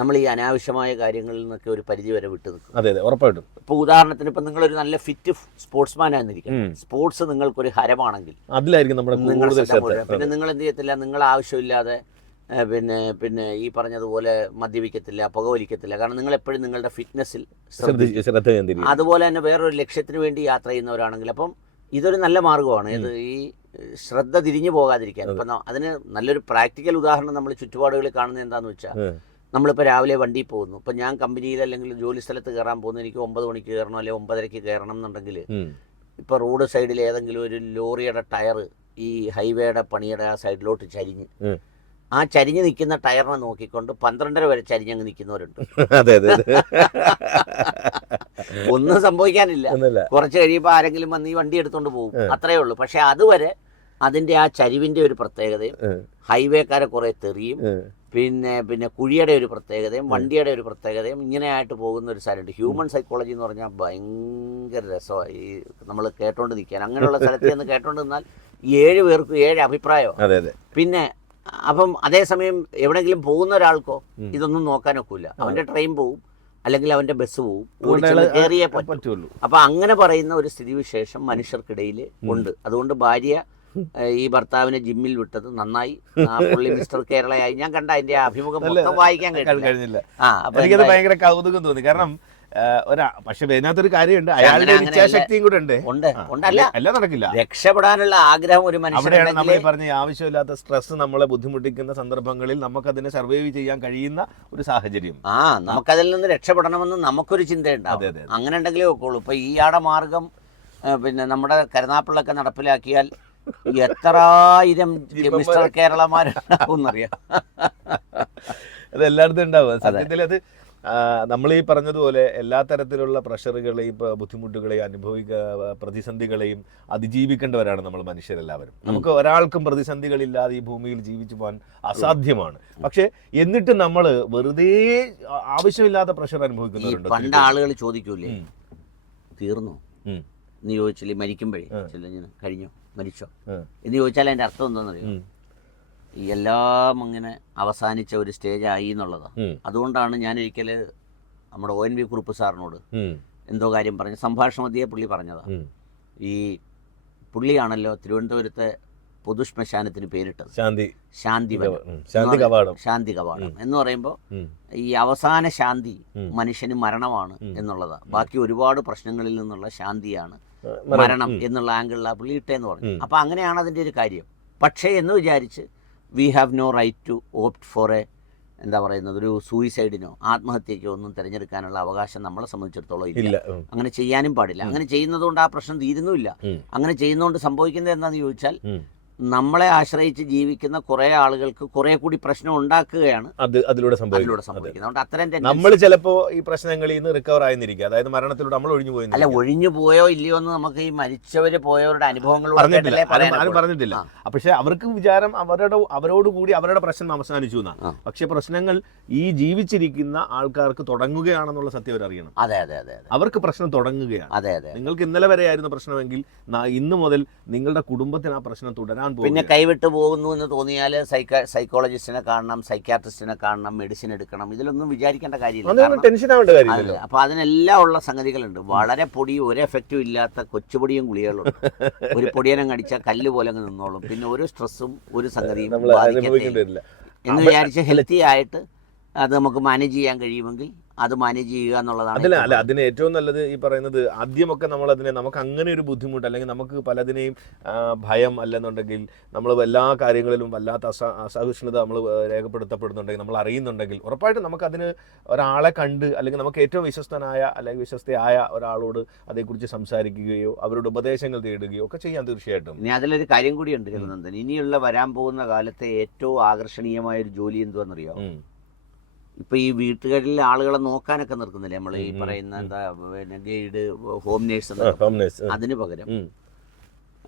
നമ്മൾ ഈ അനാവശ്യമായ കാര്യങ്ങളിൽ നിന്നൊക്കെ ഒരു പരിധി വരെ വിട്ടു നിൽക്കും. അതെ, ഉറപ്പായിട്ടും. ഇപ്പോൾ ഉദാഹരണത്തിന് ഇപ്പം നിങ്ങളൊരു നല്ല ഫിറ്റ് സ്പോർട്സ്മാൻ ആയിരിക്കും, സ്പോർട്സ് നിങ്ങൾക്കൊരു ഹരമാണെങ്കിൽ അതിലായിരിക്കും നമ്മുടെ പിന്നെ നിങ്ങൾ എന്ത് ചെയ്യത്തില്ല, നിങ്ങൾ ആവശ്യമില്ലാതെ പിന്നെ ഈ പറഞ്ഞതുപോലെ മദ്യപിക്കത്തില്ല, പുകവലിക്കത്തില്ല. കാരണം നിങ്ങൾ എപ്പോഴും നിങ്ങളുടെ ഫിറ്റ്നസ്സിൽ ശ്രദ്ധ കേന്ദ്രീകരിക്കും. അതുപോലെ തന്നെ വേറൊരു ലക്ഷ്യത്തിന് വേണ്ടി യാത്ര ചെയ്യുന്നവരാണെങ്കിൽ അപ്പം ഇതൊരു നല്ല മാർഗ്ഗമാണ്. ഇത് ഈ ശ്രദ്ധ തിരിഞ്ഞു പോകാതിരിക്കാൻ. ഇപ്പം അതിന് നല്ലൊരു പ്രാക്ടിക്കൽ ഉദാഹരണം നമ്മൾ ചുറ്റുപാടുകളിൽ കാണുന്നത് എന്താണെന്ന് വെച്ചാൽ, നമ്മളിപ്പോൾ രാവിലെ വണ്ടിയിൽ പോകുന്നു. ഇപ്പം ഞാൻ കമ്പനിയിൽ അല്ലെങ്കിൽ ജോലി സ്ഥലത്ത് കയറാൻ പോകുന്നു, എനിക്ക് 9 മണിക്ക് കയറണം അല്ലെങ്കിൽ 9:30 കയറണം എന്നുണ്ടെങ്കിൽ, ഇപ്പോൾ റോഡ് സൈഡിൽ ഏതെങ്കിലും ഒരു ലോറിയുടെ ടയർ ഈ ഹൈവേയുടെ പണിയുടെ ആ സൈഡിലോട്ട് ചരിഞ്ഞ്, ആ ചരിഞ്ഞ് നിൽക്കുന്ന ടയറിനെ നോക്കിക്കൊണ്ട് 12:30 വരെ ചരിഞ്ഞങ്ങ് നിൽക്കുന്നവരുണ്ട്. അതെ അതെ. ഒന്നും സംഭവിക്കാനില്ല. കുറച്ച് കഴിയുമ്പോൾ ആരെങ്കിലും വന്ന് ഈ വണ്ടി എടുത്തോണ്ട് പോകും, അത്രയേ ഉള്ളൂ. പക്ഷെ അതുവരെ അതിന്റെ ആ ചരിവിന്റെ ഒരു പ്രത്യേകതയും, ഹൈവേക്കാരെ കുറെ തെറിയും, പിന്നെ കുഴിയുടെ ഒരു പ്രത്യേകതയും, വണ്ടിയുടെ ഒരു പ്രത്യേകതയും, ഇങ്ങനെയായിട്ട് പോകുന്ന ഒരു സ്ഥലമുണ്ട്. ഹ്യൂമൻ സൈക്കോളജി എന്ന് പറഞ്ഞാൽ ഭയങ്കര രസമാണ് ഈ നമ്മൾ കേട്ടോണ്ട് നിൽക്കാൻ. അങ്ങനെയുള്ള സ്ഥലത്ത് നിന്ന് കേട്ടോണ്ട് നിന്നാൽ 7 പേർക്കും 7 അഭിപ്രായമാണ്. പിന്നെ അപ്പം അതേസമയം എവിടെയെങ്കിലും പോകുന്ന ഒരാൾക്കോ ഇതൊന്നും നോക്കാനൊക്കില്ല. അവന്റെ ട്രെയിൻ പോവും അല്ലെങ്കിൽ അവന്റെ ബസ് പോവും, കയറിയേ പറ്റുള്ളൂ. അപ്പൊ അങ്ങനെ പറയുന്ന ഒരു സ്ഥിതിവിശേഷം മനുഷ്യർക്കിടയിൽ ഉണ്ട്. അതുകൊണ്ട് ഭാര്യ ഈ ഭർത്താവിനെ ജിമ്മിൽ വിട്ടത് നന്നായി. പുള്ളി മിസ്റ്റർ കേരളയായി. ഞാൻ കണ്ട അതിന്റെ അഭിമുഖം മൊത്തം വായിക്കാൻ കഴിഞ്ഞില്ല. എനിക്കത് ഭയങ്കര കൗതുകം തോന്നി. കാരണം പക്ഷെ ഇതിനകത്തൊരു കാര്യമുണ്ട്, അയാളുടെ ഇച്ഛാശക്തിയും കൂടെ ഉണ്ട്. എല്ലാം നടക്കില്ല. രക്ഷപ്പെടാനുള്ള ആഗ്രഹം ഒരു അവിടെയാണ് നമ്മൾ പറഞ്ഞ ആവശ്യമില്ലാത്ത സ്ട്രെസ് നമ്മളെ ബുദ്ധിമുട്ടിക്കുന്ന സന്ദർഭങ്ങളിൽ നമുക്കതിനെ സർവൈവ് ചെയ്യാൻ കഴിയുന്ന ഒരു സാഹചര്യം. നമുക്കതിൽ നിന്ന് രക്ഷപ്പെടണമെന്ന് നമുക്കൊരു ചിന്തയുണ്ടാവും. അങ്ങനെ ഉണ്ടെങ്കിലേ ഒക്കുള്ളൂ. ഇപ്പൊ ഈ മാർഗം പിന്നെ നമ്മുടെ കരുനാപ്പിളൊക്കെ നടപ്പിലാക്കിയാൽ എത്രായിരം മിസ്റ്റർ കേരളമാരുണ്ടാവും എന്നറിയാം. അത് എല്ലായിടത്തും ഉണ്ടാവും. സത്യത്തിൽ അത് നമ്മൾ ഈ പറഞ്ഞതുപോലെ എല്ലാ തരത്തിലുള്ള പ്രഷറുകളെയും ബുദ്ധിമുട്ടുകളെയും പ്രതിസന്ധികളെയും അതിജീവിക്കേണ്ടവരാണ് നമ്മൾ മനുഷ്യരെല്ലാവരും. നമുക്ക് ഒരാൾക്കും പ്രതിസന്ധികളില്ലാതെ ഈ ഭൂമിയിൽ ജീവിച്ചു പോകാൻ അസാധ്യമാണ്. പക്ഷെ എന്നിട്ട് നമ്മൾ വെറുതെ ആവശ്യമില്ലാത്ത പ്രഷർ അനുഭവിക്കുന്നവരുണ്ട്. പണ്ട് ആളുകൾ ചോദിക്കൂലേ, തീർന്നു എന്ന് ചോദിച്ചില്ലേ, മരിക്കുമ്പോഴേ കഴിഞ്ഞോ മരിച്ചോ എന്ന് ചോദിച്ചാൽ അതിന്റെ അർത്ഥം എന്താണെന്നറിയോ? എല്ലാം അങ്ങനെ അവസാനിച്ച ഒരു സ്റ്റേജ് ആയി എന്നുള്ളതാണ്. അതുകൊണ്ടാണ് ഞാനൊരിക്കൽ നമ്മുടെ ONV കുറുപ്പ് സാറിനോട് എന്തോ കാര്യം പറഞ്ഞ് സംഭാഷണ മധ്യേ പുള്ളി പറഞ്ഞതാണ്. ഈ പുള്ളിയാണല്ലോ തിരുവനന്തപുരത്തെ പൊതുശ്മശാനത്തിന് പേരിട്ടത് ശാന്തി കവാടം എന്ന് പറയുമ്പോൾ ഈ അവസാന ശാന്തി മനുഷ്യന് മരണമാണ് എന്നുള്ളതാണ്. ബാക്കി ഒരുപാട് പ്രശ്നങ്ങളിൽ നിന്നുള്ള ശാന്തിയാണ് മരണം എന്നുള്ള ആംഗിളിലാണ് പുള്ളി ഇട്ടേന്ന് പറഞ്ഞു. അപ്പൊ അങ്ങനെയാണ് അതിന്റെ ഒരു കാര്യം. പക്ഷേ എന്ന് വിചാരിച്ച് we have no right to opt for എന്താ പറയുന്നത്, ഒരു സൂയിസൈഡിനോ ആത്മഹത്യക്കോ ഒന്നും തിരഞ്ഞെടുക്കാനുള്ള അവകാശം നമ്മളെ സംബന്ധിച്ചിടത്തോളം ഇല്ല. അങ്ങനെ ചെയ്യാനും പാടില്ല. അങ്ങനെ ചെയ്യുന്നതുകൊണ്ട് ആ പ്രശ്നം തീരുന്നുമില്ല. അങ്ങനെ ചെയ്യുന്നതുകൊണ്ട് സംഭവിക്കുന്നത് എന്താണെന്ന് ചോദിച്ചാൽ, നമ്മളെ ആശ്രയിച്ച് ജീവിക്കുന്ന കുറെ ആളുകൾക്ക് കുറെ കൂടി പ്രശ്നം ഉണ്ടാക്കുകയാണ് അതിലൂടെ സംഭവിക്കുന്നത്. അത്തരം നമ്മൾ ചിലപ്പോ ഈ പ്രശ്നങ്ങളിൽ നിന്ന് റിക്കവർ ആയിരിക്കും. അതായത് മരണത്തിലൂടെ നമ്മൾ ഒഴിഞ്ഞു പോയി അല്ല, ഒഴിഞ്ഞു പോയോ ഇല്ലയോ എന്ന് നമുക്ക് ഈ മരിച്ചവര് പോയവരുടെ അനുഭവങ്ങൾ പറഞ്ഞിട്ടില്ല. പക്ഷെ അവർക്ക് വിചാരം അവരോട് കൂടി അവരുടെ പ്രശ്നം അവസാനിച്ചു എന്നാണ്. പക്ഷെ പ്രശ്നങ്ങൾ ഈ ജീവിച്ചിരിക്കുന്ന ആൾക്കാർക്ക് തുടങ്ങുകയാണെന്നുള്ള സത്യം അവരറിയണം. അതെ അതെ അതെ, അവർക്ക് പ്രശ്നം തുടങ്ങുകയാണ്. അതെ അതെ. നിങ്ങൾക്ക് ഇന്നലെ വരെ ആയിരുന്നു പ്രശ്നമെങ്കിൽ ഇന്ന് മുതൽ നിങ്ങളുടെ കുടുംബത്തിന് ആ പ്രശ്നം തുടരാൻ, പിന്നെ കൈവിട്ട് പോകുന്നു എന്ന് തോന്നിയാൽ സൈക്കോളജിസ്റ്റിനെ കാണണം, സൈക്യാട്രിസ്റ്റിനെ കാണണം, മെഡിസിൻ എടുക്കണം. ഇതിലൊന്നും വിചാരിക്കേണ്ട കാര്യമില്ല. അപ്പൊ അതിനെല്ലാം ഉള്ള സംഗതികളുണ്ട്. വളരെ പൊടിയും ഒരു എഫക്റ്റും ഇല്ലാത്ത കൊച്ചുപൊടിയും ഗുളികകളുണ്ട്. ഒരു പൊടിയനം കടിച്ചാൽ കല്ല് പോലെ നിന്നോളും. പിന്നെ ഒരു സ്ട്രെസ്സും ഒരു സംഗതിയും എന്ന് വിചാരിച്ച് ഹെൽത്തി ആയിട്ട് അത് നമുക്ക് മാനേജ് ചെയ്യാൻ കഴിയുമെങ്കിൽ അത് മാനേജ് ചെയ്യുക എന്നുള്ളതാണ്. അല്ല, അതിന് ഏറ്റവും നല്ലത് ഈ പറയുന്നത് ആദ്യമൊക്കെ നമുക്ക് അങ്ങനെ ഒരു ബുദ്ധിമുട്ട് അല്ലെങ്കിൽ നമുക്ക് പലതിനെയും ഭയം അല്ലെന്നുണ്ടെങ്കിൽ നമ്മൾ എല്ലാ കാര്യങ്ങളിലും വല്ലാത്ത അസഹിഷ്ണുത നമ്മൾ രേഖപ്പെടുത്തപ്പെടുന്നുണ്ടെങ്കിൽ, നമ്മൾ അറിയുന്നുണ്ടെങ്കിൽ ഉറപ്പായിട്ടും നമുക്കതിന് ഒരാളെ കണ്ട് അല്ലെങ്കിൽ നമുക്ക് ഏറ്റവും വിശ്വസ്തനായ അല്ലെങ്കിൽ വിശ്വസ്തയായ ഒരാളോട് അതേക്കുറിച്ച് സംസാരിക്കുകയോ അവരുടെ ഉപദേശങ്ങൾ തേടുകയോ ഒക്കെ ചെയ്യാൻ തീർച്ചയായിട്ടും. ഇനി അതിലൊരു കാര്യം കൂടിയുണ്ട് രഘുനന്ദൻ. ഇനിയുള്ള വരാൻ പോകുന്ന കാലത്തെ ഏറ്റവും ആകർഷണീയമായ ഒരു ജോലി എന്തുവെന്നറിയോ? ഇപ്പൊ ഈ വീട്ടുകളിൽ ആളുകളെ നോക്കാനൊക്കെ നിർത്തുന്നില്ലേ നമ്മൾ ഈ പറയുന്ന എന്താ പിന്നെ ഗൈഡ്, ഹോം നേഴ്സ്, അതിന് പകരം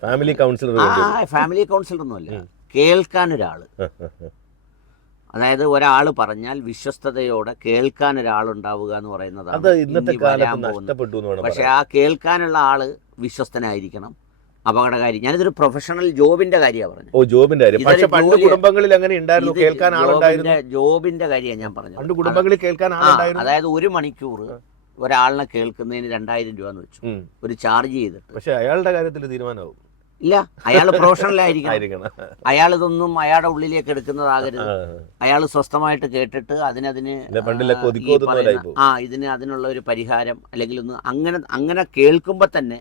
ഫാമിലി കൗൺസിലർ ഒന്നുമല്ല, കേൾക്കാൻ ഒരാള്. അതായത് ഒരാൾ പറഞ്ഞാൽ വിശ്വസ്തയോടെ കേൾക്കാൻ ഒരാളുണ്ടാവുക എന്ന് പറയുന്നതാണ്. പക്ഷെ ആ കേൾക്കാനുള്ള ആള് വിശ്വസ്തനായിരിക്കണം, അപകടകാരി. ഞാനിതൊരു പ്രൊഫഷണൽ ജോബിന്റെ കാര്യമാണ് പറഞ്ഞത്. ജോബിന്റെ കാര്യമാണ് ഞാൻ പറഞ്ഞത്. അതായത് 1 മണിക്കൂർ ഒരാളിനെ കേൾക്കുന്നതിന് 2000 രൂപ എന്ന് വെച്ചു, ഒരു ചാർജ് ചെയ്തിട്ട്. പക്ഷെ അയാളുടെ കാര്യത്തിൽ തീരുമാനമാവും. ഇല്ല, അയാൾ പ്രൊഫഷണലായിരിക്കണം. ആയിരിക്കണം. അയാൾ ഇതൊന്നും അയാളുടെ ഉള്ളിലേക്ക് എടുക്കുന്നതാകരുത്. അയാൾ സ്വസ്ഥമായിട്ട് കേട്ടിട്ട് അതിനതിന് പണ്ടില്ല ഈ കൊതിക്കോതുന്നവരായി പോകും. അതിനുള്ള ഒരു പരിഹാരം അല്ലെങ്കിൽ ഒന്ന് അങ്ങനെ കേൾക്കുമ്പോൾ തന്നെ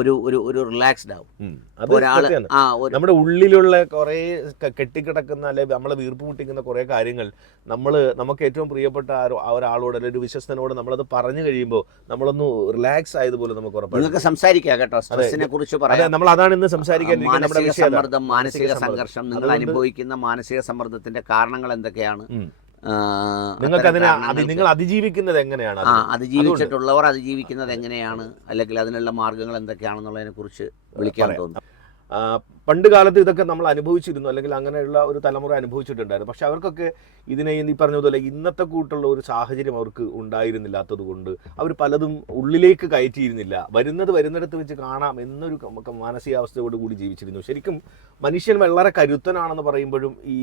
ഒരു റിലാക്സ്ഡ് ആവും. അത് ഒരാള് സത്യമാണ്. നമ്മുടെ ഉള്ളിലുള്ള കുറെ കെട്ടിക്കിടക്കുന്ന അല്ലെ നമ്മളെ വീർപ്പ് മുട്ടിക്കുന്ന കുറെ കാര്യങ്ങൾ നമുക്ക് ഏറ്റവും പ്രിയപ്പെട്ട ഒരാളോട് അല്ലെങ്കിൽ ഒരു വിശ്വസ്തനോട് നമ്മളത് പറഞ്ഞു കഴിയുമ്പോൾ നമ്മളൊന്ന് റിലാക്സ് ആയതുപോലെ നമുക്ക് ഉറപ്പാണ്. നിങ്ങൾക്ക് സംസാരിക്കാം കേട്ടോ, സ്ട്രെസ്സിനെ കുറിച്ച് പറയാം. നമ്മൾ അതാണ് ഇന്ന് സംസാരിക്കാൻ മാനസിക സമ്മർദ്ദം, മാനസിക സംഘർഷം, നിങ്ങൾ അനുഭവിക്കുന്ന മാനസിക സമ്മർദ്ദത്തിന്റെ കാരണങ്ങൾ എന്തൊക്കെയാണ്, നിങ്ങൾ അതിജീവിക്കുന്നത് എങ്ങനെയാണ്, അതിജീവിച്ചിട്ടുള്ളവർ അതിജീവിക്കുന്നത് എങ്ങനെയാണ്, അല്ലെങ്കിൽ അതിനുള്ള മാർഗങ്ങൾ എന്തൊക്കെയാണെന്നുള്ളതിനെ കുറിച്ച് വിളിക്കാൻ തോന്നുന്നു. പണ്ട് കാലത്ത് ഇതൊക്കെ നമ്മൾ അനുഭവിച്ചിരുന്നു, അല്ലെങ്കിൽ അങ്ങനെയുള്ള ഒരു തലമുറ അനുഭവിച്ചിട്ടുണ്ടായിരുന്നു. പക്ഷെ അവർക്കൊക്കെ ഇതിനെ ഈ പറഞ്ഞതുപോലെ ഇന്നത്തെ കൂട്ടുള്ള ഒരു സാഹചര്യം അവർക്ക് ഉണ്ടായിരുന്നില്ലാത്തത് കൊണ്ട് അവർ പലതും ഉള്ളിലേക്ക് കയറ്റിയിരുന്നില്ല. വരുന്നിടത്ത് വെച്ച് കാണാം എന്നൊരു മാനസികാവസ്ഥയോട് കൂടി ജീവിച്ചിരുന്നു. ശരിക്കും മനുഷ്യൻ വളരെ കരുത്തനാണെന്ന് പറയുമ്പോഴും ഈ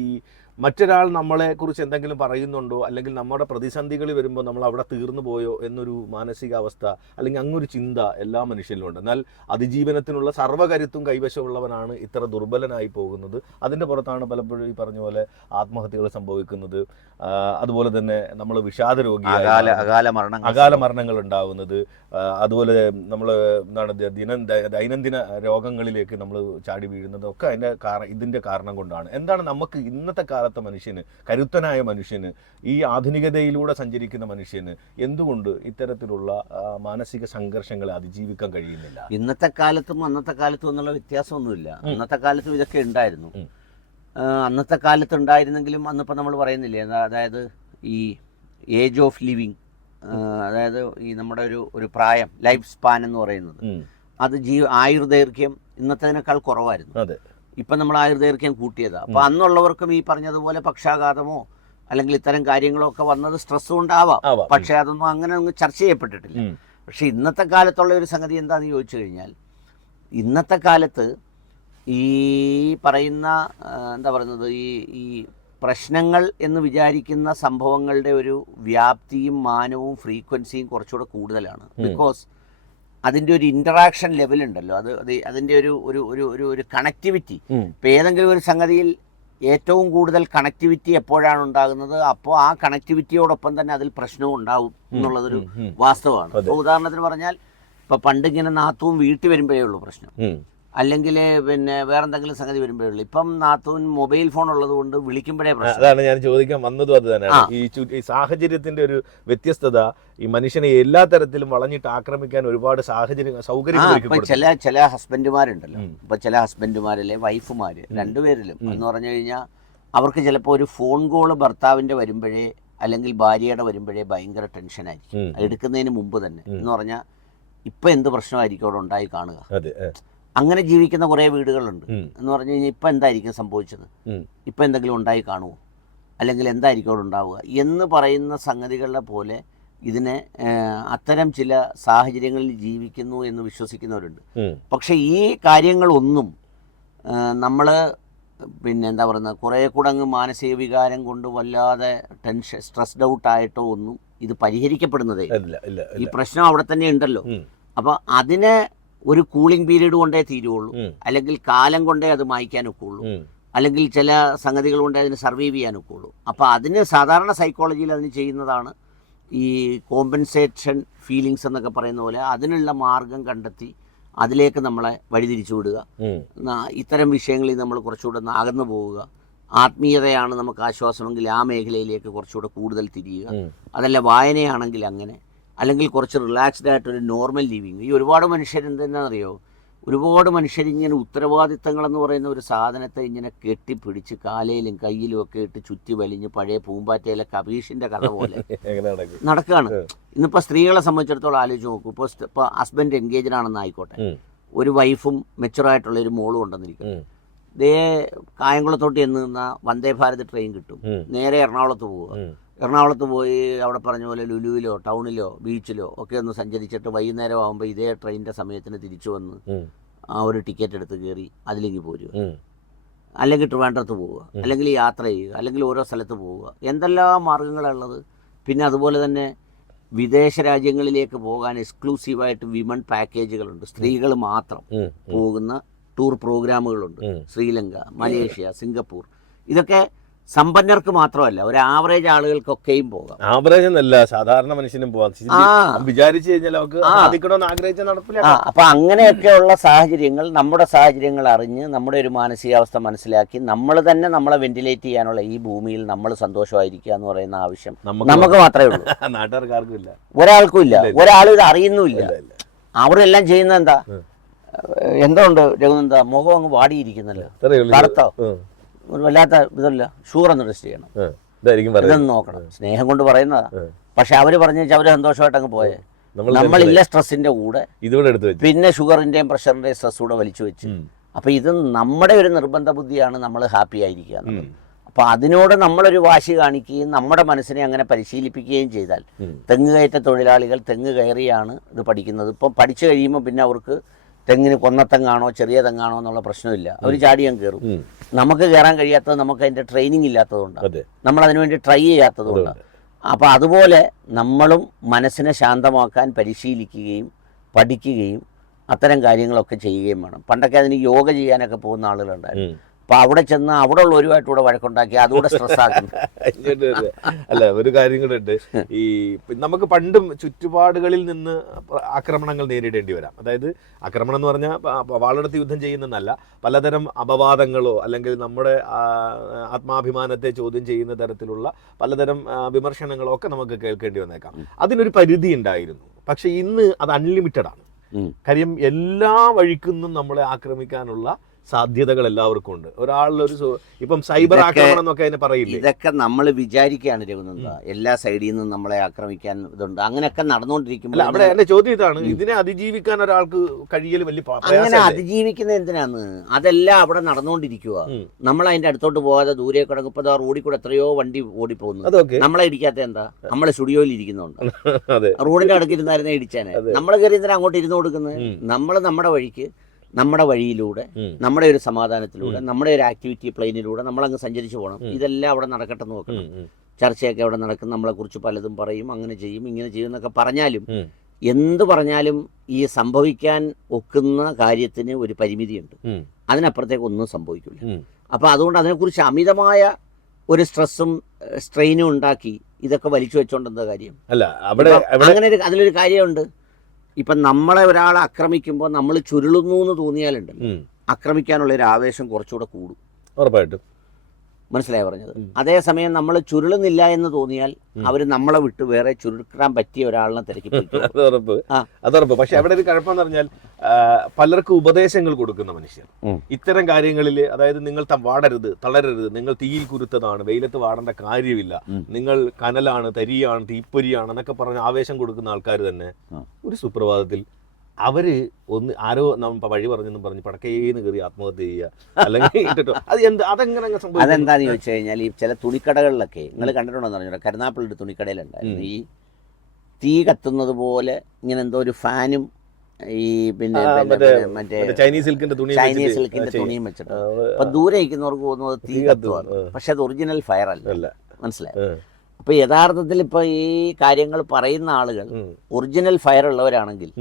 മറ്റൊരാൾ നമ്മളെ കുറിച്ച് എന്തെങ്കിലും പറയുന്നുണ്ടോ, അല്ലെങ്കിൽ നമ്മുടെ പ്രതിസന്ധികളിൽ വരുമ്പോൾ നമ്മൾ അവിടെ തീർന്നു പോയോ എന്നൊരു മാനസികാവസ്ഥ അല്ലെങ്കിൽ അങ്ങൊരു ചിന്ത എല്ലാ മനുഷ്യരിലും ഉണ്ട്. എന്നാൽ അതിജീവനത്തിനുള്ള സർവ്വകരുത്തും കൈവശമുള്ളവനാണ് ഇത്ര ദുർബലനായി പോകുന്നത്. അതിൻ്റെ പുറത്താണ് പലപ്പോഴും ഈ പറഞ്ഞ പോലെ ആത്മഹത്യകൾ സംഭവിക്കുന്നത്. അതുപോലെ തന്നെ നമ്മൾ വിഷാദ രോഗിയായി അകാല മരണങ്ങൾ ഉണ്ടാകുന്നത്. അതുപോലെ നമ്മൾ ദൈനംദിന രോഗങ്ങളിലേക്ക് നമ്മൾ ചാടി വീഴുന്നത് ഒക്കെ ഇതിൻ്റെ കാരണം കൊണ്ടാണ്. എന്താണ് നമുക്ക് ഇന്നത്തെ കാലത്തെ മനുഷ്യന്, കരുത്തനായ മനുഷ്യന്, ഈ ആധുനികതയിലൂടെ സഞ്ചരിക്കുന്ന മനുഷ്യന് എന്തുകൊണ്ട് ഇത്തരത്തിലുള്ള മാനസിക സംഘർഷങ്ങളെ അതിജീവിക്കാൻ കഴിയുന്നില്ല? ഇന്നത്തെ കാലത്തും അന്നത്തെ കാലത്തും എന്നുള്ള വ്യത്യാസമൊന്നുമില്ല. അന്നത്തെ കാലത്തും ഇതൊക്കെ ഉണ്ടായിരുന്നു. അന്നത്തെ കാലത്ത് ഉണ്ടായിരുന്നെങ്കിലും അന്നിപ്പോൾ നമ്മൾ പറയുന്നില്ലേ, അതായത് ഈ ഏജ് ഓഫ് ലിവിങ്, അതായത് ഈ നമ്മുടെ ഒരു പ്രായം, ലൈഫ് സ്പാൻ എന്ന് പറയുന്നത്, അത് ആയുർദൈർഘ്യം ഇന്നത്തേതിനേക്കാൾ കുറവായിരുന്നു. ഇപ്പം നമ്മൾ ആയുർദൈർഘ്യം കൂട്ടിയതാണ്. അപ്പോൾ അന്നുള്ളവർക്കും ഈ പറഞ്ഞതുപോലെ പക്ഷാഘാതമോ അല്ലെങ്കിൽ ഇത്തരം കാര്യങ്ങളോ ഒക്കെ വന്നത് സ്ട്രെസ് കൊണ്ടാവാം. പക്ഷേ അതൊന്നും അങ്ങനെ ഒന്നും ചർച്ച ചെയ്യപ്പെട്ടിട്ടില്ല. പക്ഷേ ഇന്നത്തെ കാലത്തുള്ള ഒരു സംഗതി എന്താണെന്ന് ചോദിച്ചു കഴിഞ്ഞാൽ, ഇന്നത്തെ കാലത്ത് ഈ പറയുന്ന എന്താ പറയുന്നത്, ഈ പ്രശ്നങ്ങൾ എന്ന് വിചാരിക്കുന്ന സംഭവങ്ങളുടെ ഒരു വ്യാപ്തിയും മാനവും ഫ്രീക്വൻസിയും കുറച്ചുകൂടെ കൂടുതലാണ്. ബിക്കോസ് അതിൻ്റെ ഒരു ഇൻറ്ററാക്ഷൻ ലെവലുണ്ടല്ലോ, അതിൻ്റെ ഒരു കണക്ടിവിറ്റി. ഇപ്പം ഏതെങ്കിലും ഒരു സംഗതിയിൽ ഏറ്റവും കൂടുതൽ കണക്ടിവിറ്റി എപ്പോഴാണ് ഉണ്ടാകുന്നത്, അപ്പോൾ ആ കണക്ടിവിറ്റിയോടൊപ്പം തന്നെ അതിൽ പ്രശ്നവും ഉണ്ടാവും എന്നുള്ളതൊരു വാസ്തവമാണ്. ഇപ്പോൾ ഉദാഹരണത്തിന് പറഞ്ഞാൽ, ഇപ്പം പണ്ടിങ്ങനെ നാത്തൂൻ വീട്ടിൽ വരുമ്പോഴേ ഉള്ളൂ പ്രശ്നം, അല്ലെങ്കിൽ പിന്നെ വേറെ എന്തെങ്കിലും സംഗതി വരുമ്പോഴേ ഉള്ളൂ. ഇപ്പം നാത്തൂൻ മൊബൈൽ ഫോൺ ഉള്ളത് കൊണ്ട് വിളിക്കുമ്പോഴേ പ്രശ്നം. അതാണ് ഞാൻ ചോദിക്കാൻ വന്നതും അത് തന്നെയാണ്. ഈ സാഹചര്യത്തിന്റെ ഒരു വ്യത്യസ്തത ഈ മനുഷ്യനെ എല്ലാ തരത്തിലും വളഞ്ഞിട്ട് ആക്രമിക്കാൻ ഒരുപാട് സൗകര്യം. ചില ഹസ്ബൻഡുമാരുണ്ടല്ലോ, ഇപ്പൊ ചില ഹസ്ബൻഡുമാരല്ലേ വൈഫുമാര്, രണ്ടുപേരിലും എന്ന് പറഞ്ഞു കഴിഞ്ഞാൽ അവർക്ക് ചിലപ്പോൾ ഒരു ഫോൺ കോള് ഭർത്താവിന്റെ വരുമ്പോഴേ അല്ലെങ്കിൽ ഭാര്യയുടെ വരുമ്പോഴേ ഭയങ്കര ടെൻഷനായിരിക്കും, എടുക്കുന്നതിന് മുമ്പ് തന്നെ. എന്ന് പറഞ്ഞാൽ ഇപ്പൊ എന്ത് പ്രശ്നമായിരിക്കും അവിടെ ഉണ്ടായി കാണുക. അങ്ങനെ ജീവിക്കുന്ന കുറേ വീടുകളുണ്ട്. എന്ന് പറഞ്ഞു കഴിഞ്ഞാൽ ഇപ്പം എന്തായിരിക്കും സംഭവിച്ചത്, ഇപ്പം എന്തെങ്കിലും ഉണ്ടായി കാണുമോ, അല്ലെങ്കിൽ എന്തായിരിക്കും അവിടെ ഉണ്ടാവുക എന്ന് പറയുന്ന സംഗതികളുടെ പോലെ ഇതിനെ അത്തരം ചില സാഹചര്യങ്ങളിൽ ജീവിക്കുന്നു എന്ന് വിശ്വസിക്കുന്നവരുണ്ട്. പക്ഷെ ഈ കാര്യങ്ങളൊന്നും നമ്മൾ പിന്നെ എന്താ പറയുന്നത്, കുറേ കൂടെ അങ്ങ് മാനസിക വികാരം കൊണ്ട് വല്ലാതെ സ്ട്രെസ്ഡ് ഔട്ടായിട്ടോ ഒന്നും ഇത് പരിഹരിക്കപ്പെടുന്നതേ ഇല്ല. ഈ പ്രശ്നം അവിടെ തന്നെ ഉണ്ടല്ലോ. അപ്പോൾ അതിനെ ഒരു കൂളിംഗ് പീരീഡ് കൊണ്ടേ തീരുള്ളൂ, അല്ലെങ്കിൽ കാലം കൊണ്ടേ അത് മായ്ക്കാനൊക്കെ ഉള്ളൂ, അല്ലെങ്കിൽ ചില സംഗതികൾ കൊണ്ടേ അതിന് സർവൈവ് ചെയ്യാനൊക്കെ ഉള്ളൂ. അപ്പോൾ അതിന് സാധാരണ സൈക്കോളജിയിൽ അതിന് ചെയ്യുന്നതാണ് ഈ കോമ്പൻസേഷൻ ഫീലിങ്സ് എന്നൊക്കെ പറയുന്ന പോലെ അതിനുള്ള മാർഗം കണ്ടെത്തി അതിലേക്ക് നമ്മളെ വഴിതിരിച്ചു വിടുക. ഇത്തരം വിഷയങ്ങളിൽ നമ്മൾ കുറച്ചുകൂടെ അകന്നു പോവുക. ആത്മീയതയാണ് നമുക്ക് ആശ്വാസമെങ്കിൽ ആ മേഖലയിലേക്ക് കുറച്ചുകൂടെ കൂടുതൽ തിരിയുക. അതല്ല വായനയാണെങ്കിൽ അങ്ങനെ, അല്ലെങ്കിൽ കുറച്ച് റിലാക്സ്ഡ് ആയിട്ടൊരു നോർമൽ ലിവിങ്. ഈ ഒരുപാട് മനുഷ്യർ എന്തെന്നറിയോ, ഒരുപാട് മനുഷ്യരിങ്ങനെ ഉത്തരവാദിത്തങ്ങളെന്ന് പറയുന്ന ഒരു സാധനത്തെ ഇങ്ങനെ കെട്ടിപ്പിടിച്ച് കാലയിലും കയ്യിലും ഒക്കെ ഇട്ട് ചുറ്റി വലിഞ്ഞ് പഴയ പൂമ്പാറ്റയിലെ കബീഷിൻ്റെ കഥ പോലെ നടക്കുകയാണ്. ഇന്നിപ്പോൾ സ്ത്രീകളെ സംബന്ധിച്ചിടത്തോളം ആലോചിച്ച് നോക്കൂ. ഇപ്പോൾ ഹസ്ബൻഡ് എൻഗേജ്ഡ് ആണെന്ന് ആയിക്കോട്ടെ, ഒരു വൈഫും മെച്ചുറായിട്ടുള്ള ഒരു മോളും ഉണ്ടെന്നിരിക്കും. ഇതേ കായംകുളത്തോട്ട് ചെന്ന് നിന്ന വന്ദേ ഭാരത് ട്രെയിൻ കിട്ടും, നേരെ എറണാകുളത്ത് പോവുക. എറണാകുളത്ത് പോയി അവിടെ പറഞ്ഞ പോലെ ലുലുവിലോ ടൗണിലോ ബീച്ചിലോ ഒക്കെ ഒന്ന് സഞ്ചരിച്ചിട്ട് വൈകുന്നേരം ആകുമ്പോൾ ഇതേ ട്രെയിനിൻ്റെ സമയത്തിന് തിരിച്ചു വന്ന് ആ ഒരു ടിക്കറ്റ് എടുത്ത് കയറി അതിലേക്ക് പോരുക, അല്ലെങ്കിൽ ട്രിവാൻഡ്രത്ത് പോവുക, അല്ലെങ്കിൽ യാത്ര ചെയ്യുക, അല്ലെങ്കിൽ ഓരോ സ്ഥലത്ത് പോവുക. എന്തെല്ലാം മാർഗങ്ങളുള്ളത്. പിന്നെ അതുപോലെ തന്നെ വിദേശ രാജ്യങ്ങളിലേക്ക് പോകാൻ എക്സ്ക്ലൂസീവായിട്ട് വിമൺ പാക്കേജുകളുണ്ട്, സ്ത്രീകൾ മാത്രം പോകുന്ന ടൂർ പ്രോഗ്രാമുകളുണ്ട്. Sri Lanka, Malaysia, Singapore. ഇതൊക്കെ സമ്പന്നർക്ക് മാത്രമല്ല, ഒരു ആവറേജ് ആളുകൾക്കൊക്കെയും പോകാം. ആവറേജ് എന്നല്ല, സാധാരണ മനുഷ്യനും പോവാം. വിചാരിച്ചു കഴിഞ്ഞാൽ സാധിക്കണമെന്ന് ആഗ്രഹിച്ച നടപ്പിലാക്കാം. അപ്പൊ അങ്ങനെയൊക്കെയുള്ള സാഹചര്യങ്ങൾ, നമ്മുടെ സാഹചര്യങ്ങൾ അറിഞ്ഞ് നമ്മുടെ ഒരു മാനസികാവസ്ഥ മനസ്സിലാക്കി നമ്മൾ തന്നെ നമ്മളെ വെന്റിലേറ്റ് ചെയ്യാനുള്ള ഈ ഭൂമിയിൽ നമ്മൾ സന്തോഷമായിരിക്കുക എന്ന് പറയുന്ന ആവശ്യം നമുക്ക് മാത്രമേ ഉള്ളൂ. നാട്ടുകാർക്കാർക്കും ഇല്ല, ഒരാൾക്കും ഇല്ല. ഒരാളും ഇത് അറിയുന്നുമില്ല. അവരെല്ലാം ചെയ്യുന്ന എന്തോ ഉണ്ട് രഘുനന്ദ, മുഖം അങ്ങ് വാടിയിരിക്കുന്നല്ലോ, കറുത്തോ, ഒരു വല്ലാത്ത ഇതല്ല. ഷുഗർ ഒന്ന് ടെസ്റ്റ് ചെയ്യണം, ഇതൊന്ന് നോക്കണം. സ്നേഹം കൊണ്ട് പറയുന്നതാ. പക്ഷെ അവര് പറഞ്ഞു വെച്ചാൽ അവര് സന്തോഷമായിട്ട് അങ്ങ് പോയെ. നമ്മളില്ല സ്ട്രെസ്സിന്റെ കൂടെ പിന്നെ ഷുഗറിന്റെയും പ്രഷറിന്റെയും സ്ട്രെസ് കൂടെ വലിച്ചു വെച്ച്. അപ്പൊ ഇത് നമ്മുടെ ഒരു നിർബന്ധ ബുദ്ധിയാണ് നമ്മൾ ഹാപ്പി ആയിരിക്കുക എന്നുള്ളത്. അപ്പൊ അതിനോട് നമ്മളൊരു വാശി കാണിക്കുകയും നമ്മുടെ മനസ്സിനെ അങ്ങനെ പരിശീലിപ്പിക്കുകയും ചെയ്താൽ, തെങ്ങ് കയറ്റ തൊഴിലാളികൾ തെങ്ങ് കയറിയാണ് ഇത് പഠിക്കുന്നത്. ഇപ്പം പഠിച്ചു കഴിയുമ്പോൾ പിന്നെ അവർക്ക് തെങ്ങിന് കൊന്നത്തെങ്ങാണോ ചെറിയ തെങ്ങാണോ എന്നുള്ള പ്രശ്നമില്ല, അവർ ചാടിയാൻ കയറും. നമുക്ക് കയറാൻ കഴിയാത്തത് നമുക്ക് അതിൻ്റെ ട്രെയിനിങ് ഇല്ലാത്തതുകൊണ്ടാണ്, നമ്മൾ അതിനുവേണ്ടി ട്രൈ ചെയ്യാത്തതുകൊണ്ടാണ്. അപ്പോൾ അതുപോലെ നമ്മളും മനസ്സിനെ ശാന്തമാക്കാൻ പരിശീലിക്കുകയും പഠിക്കുകയും അത്തരം കാര്യങ്ങളൊക്കെ ചെയ്യുകയും വേണം. പണ്ടൊക്കെ അതിന് യോഗ ചെയ്യാനൊക്കെ പോകുന്ന ആളുകളുണ്ടായിരുന്നു. അപ്പോൾ അവിടെ ചെന്ന് അവിടെ ഉള്ള ഒരുമായിട്ടൂടെ വഴക്കുണ്ടാക്കി അതുകൂടെ സ്ട്രെസ്സാക്കുന്നു. അല്ല, ഒരു കാര്യം കൂടെ ഉണ്ട്. ഈ നമുക്ക് പണ്ടും ചുറ്റുപാടുകളിൽ നിന്ന് ആക്രമണങ്ങൾ നേരിടേണ്ടി വരാം. അതായത് ആക്രമണം എന്ന് പറഞ്ഞാൽ വാളെടുത്ത് യുദ്ധം ചെയ്യുന്നതല്ല, പലതരം അപവാദങ്ങളോ അല്ലെങ്കിൽ നമ്മുടെ ആത്മാഭിമാനത്തെ ചോദ്യം ചെയ്യുന്ന തരത്തിലുള്ള പലതരം വിമർശനങ്ങളോ ഒക്കെ നമുക്ക് കേൾക്കേണ്ടി വന്നേക്കാം. അതിനൊരു പരിധി ഉണ്ടായിരുന്നു. പക്ഷെ ഇന്ന് അത് അൺലിമിറ്റഡ് ആണ്. കാര്യം എല്ലാ വഴിക്കുന്നും നമ്മളെ ആക്രമിക്കാനുള്ള സാധ്യതകൾ എല്ലാവർക്കും ഉണ്ട്. ഒരാളൊരു ഇപ്പം സൈബർ ആക്രമണം എന്നൊക്കെ അതിനെ പറയില്ലേ, ഇതൊക്കെ നമ്മൾ വിചാരിക്കുകയാണ് രഘുനന്ദ. എല്ലാ സൈഡിൽ നിന്നും നമ്മളെ ആക്രമിക്കാൻ ഇതുണ്ട്. അങ്ങനെയൊക്കെ നടന്നുകൊണ്ടിരിക്കുമ്പോൾ അവിടെ എന്റെ ചോദ്യം ഇതാണ്, ഇതിനെ അതിജീവിക്കാൻ ഒരാൾക്ക് കഴിയൽ വലിയ അങ്ങനെ അതിജീവിക്കുന്നത് എന്തിനാന്ന്? അതെല്ലാം അവിടെ നടന്നുകൊണ്ടിരിക്കുക. നമ്മൾ അതിന്റെ അടുത്തോട്ട് പോകാതെ ദൂരെ കിടക്കും. ഇപ്പൊ റോഡിൽ കൂടെ എത്രയോ വണ്ടി ഓടിപ്പോകുന്നു. നമ്മളെ ഇടിക്കാത്ത എന്താ? നമ്മളെ സ്റ്റുഡിയോയിൽ ഇരിക്കുന്നുണ്ട്. റോഡിന്റെ അടുക്കിരുന്നായിരുന്നേ ഇടിച്ചാനെ. നമ്മൾ കയറി എന്തിനാ അങ്ങോട്ട് ഇരുന്ന് കൊടുക്കുന്നത്? നമ്മൾ നമ്മുടെ വഴിക്ക്, നമ്മുടെ വഴിയിലൂടെ, നമ്മുടെ ഒരു സമാധാനത്തിലൂടെ, നമ്മുടെ ഒരു ആക്ടിവിറ്റി പ്ലെയിനിലൂടെ നമ്മളങ്ങ് സഞ്ചരിച്ചു പോകണം. ഇതെല്ലാം അവിടെ നടക്കട്ടെ നോക്കണം. ചർച്ചയൊക്കെ അവിടെ നടക്കും, നമ്മളെക്കുറിച്ച് പലതും പറയും, അങ്ങനെ ചെയ്യും ഇങ്ങനെ ചെയ്യും എന്നൊക്കെ പറഞ്ഞാലും, എന്ത് പറഞ്ഞാലും ഈ സംഭവിക്കാൻ ഒക്കുന്ന കാര്യത്തിന് ഒരു പരിമിതിയുണ്ട്. അതിനപ്പുറത്തേക്ക് ഒന്നും സംഭവിക്കില്ല. അപ്പോൾ അതുകൊണ്ട് അതിനെക്കുറിച്ച് അമിതമായ ഒരു സ്ട്രെസ്സും സ്ട്രെയിനും ഉണ്ടാക്കി ഇതൊക്കെ വലിച്ചു വെച്ചോണ്ട് എന്താ കാര്യം? അങ്ങനെ അതിലൊരു കാര്യമുണ്ട്. ഇപ്പം നമ്മളെ ഒരാളെ ആക്രമിക്കുമ്പോൾ നമ്മൾ ചുരുളുന്നു എന്ന് തോന്നിയാലുണ്ട്, ആക്രമിക്കാനുള്ള ഒരു ആവേശം കുറച്ചുകൂടെ കൂടും. ഉറപ്പായിട്ടും. മനസ്സിലായി പറഞ്ഞത്? അതേസമയം നമ്മൾ ചുരുളുന്നില്ല എന്ന് തോന്നിയാൽ അവർ നമ്മളെ വിട്ട് വേറെ ചുരുക്കാൻ പറ്റിയ ഒരാളിനെ തിരക്കി. അതുറപ്പ്. പക്ഷെ അവിടെ ഒരു കുഴപ്പമെന്ന് പറഞ്ഞാൽ പലർക്കും ഉപദേശങ്ങൾ കൊടുക്കുന്ന മനുഷ്യർ ഇത്തരം കാര്യങ്ങളിൽ, അതായത് നിങ്ങൾ വാടരുത്, തളരരുത്, നിങ്ങൾ തീയിൽ കുരുത്തതാണ്, വെയിലത്ത് വാടേണ്ട കാര്യമില്ല, നിങ്ങൾ കനലാണ്, തരിയാണ്, തീപ്പൊരിയാണ് എന്നൊക്കെ പറഞ്ഞ് ആവേശം കൊടുക്കുന്ന ആൾക്കാർ തന്നെ ഒരു സുപ്രഭാതത്തിൽ അവര് ഒന്ന് ആരോ വഴി പറഞ്ഞെന്നും പറഞ്ഞ് പടക്കേന്ന് കയറി ആത്മഹത്യ ചെയ്യുക, അല്ലെങ്കിൽ അതെങ്ങനെ സംഭവിക്കും? അതെന്താന്ന് ചോദിച്ചു കഴിഞ്ഞാൽ, ഈ ചില തുണിക്കടകളിലൊക്കെ നിങ്ങൾ കണ്ടിട്ടുണ്ടോന്ന് പറഞ്ഞോ, കരുനാപ്പള്ളിയുടെ തുണിക്കടയിലുണ്ടായിരുന്നു ഈ തീ കത്തുന്നത് പോലെ ഇങ്ങനെ എന്തോ ഒരു ഫാനും ഈ പിന്നെ മറ്റേ ചൈനീസ് സിൽക്കിന്റെ തുണിയും വെച്ചിട്ട്. അപ്പൊ ദൂരെ ഇരിക്കുന്നവർക്ക് തോന്നുന്നത് തീ കത്തുവാണ്, പക്ഷെ അത് ഒറിജിനൽ ഫയർ അല്ല. മനസ്സിലായി? അപ്പൊ യഥാർത്ഥത്തിൽ ഇപ്പൊ ഈ കാര്യങ്ങൾ പറയുന്ന ആളുകൾ ഒറിജിനൽ ഫയർ ഉള്ളവരാണെങ്കിൽ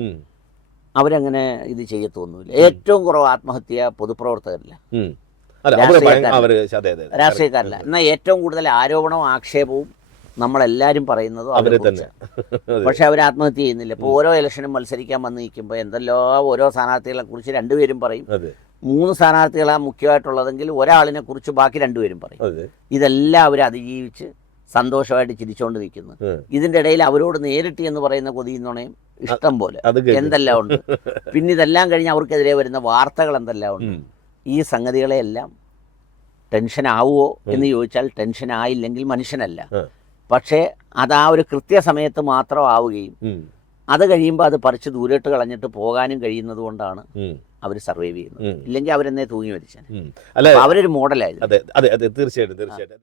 അവരങ്ങനെ ഇത് ചെയ്യത്തൊന്നുമില്ല. ഏറ്റവും കുറവ് ആത്മഹത്യ പൊതുപ്രവർത്തകരില്ല, രാഷ്ട്രീയക്കാരില്ല. എന്നാൽ ഏറ്റവും കൂടുതൽ ആരോപണവും ആക്ഷേപവും നമ്മളെല്ലാവരും പറയുന്നതും അവരെ കുറിച്ചാണ്. പക്ഷെ അവർ ആത്മഹത്യ ചെയ്യുന്നില്ല. ഇപ്പോൾ ഓരോ ഇലക്ഷനും മത്സരിക്കാൻ വന്ന് നിൽക്കുമ്പോൾ എന്തെല്ലോ ഓരോ സ്ഥാനാർത്ഥികളെ കുറിച്ച് രണ്ടുപേരും പറയും. 3 സ്ഥാനാർത്ഥികളാണ് മുഖ്യമായിട്ടുള്ളതെങ്കിൽ ഒരാളിനെ കുറിച്ച് ബാക്കി രണ്ടുപേരും പറയും. ഇതെല്ലാം അവർ അതിജീവിച്ച് സന്തോഷമായിട്ട് ചിരിച്ചുകൊണ്ട് നിൽക്കുന്നു. ഇതിൻ്റെ ഇടയിൽ അവരോട് നേരിട്ട് എന്ന് പറയുന്ന കൊതിയുന്നോണയും ഇഷ്ടം പോലെ എന്തെല്ലാം ഉണ്ട്. പിന്നെ ഇതെല്ലാം കഴിഞ്ഞ് അവർക്കെതിരെ വരുന്ന വാർത്തകൾ എന്തെല്ലാം ഉണ്ട്. ഈ സംഗതികളെയെല്ലാം ടെൻഷൻ ആവുമോ എന്ന് ചോദിച്ചാൽ ടെൻഷൻ ആയില്ലെങ്കിൽ മനുഷ്യനല്ല. പക്ഷേ അത് ആ ഒരു കൃത്യസമയത്ത് മാത്രം ആവുകയും അത് കഴിയുമ്പോൾ അത് പറിച്ച് ദൂരോട്ട് കളഞ്ഞിട്ട് പോകാനും കഴിയുന്നത് കൊണ്ടാണ് അവർ സർവൈവ് ചെയ്യുന്നത്. ഇല്ലെങ്കിൽ അവരെന്നെ തൂങ്ങി മരിച്ചാൽ. അവരൊരു മോഡലായിരുന്നു. അതെ, തീർച്ചയായിട്ടും.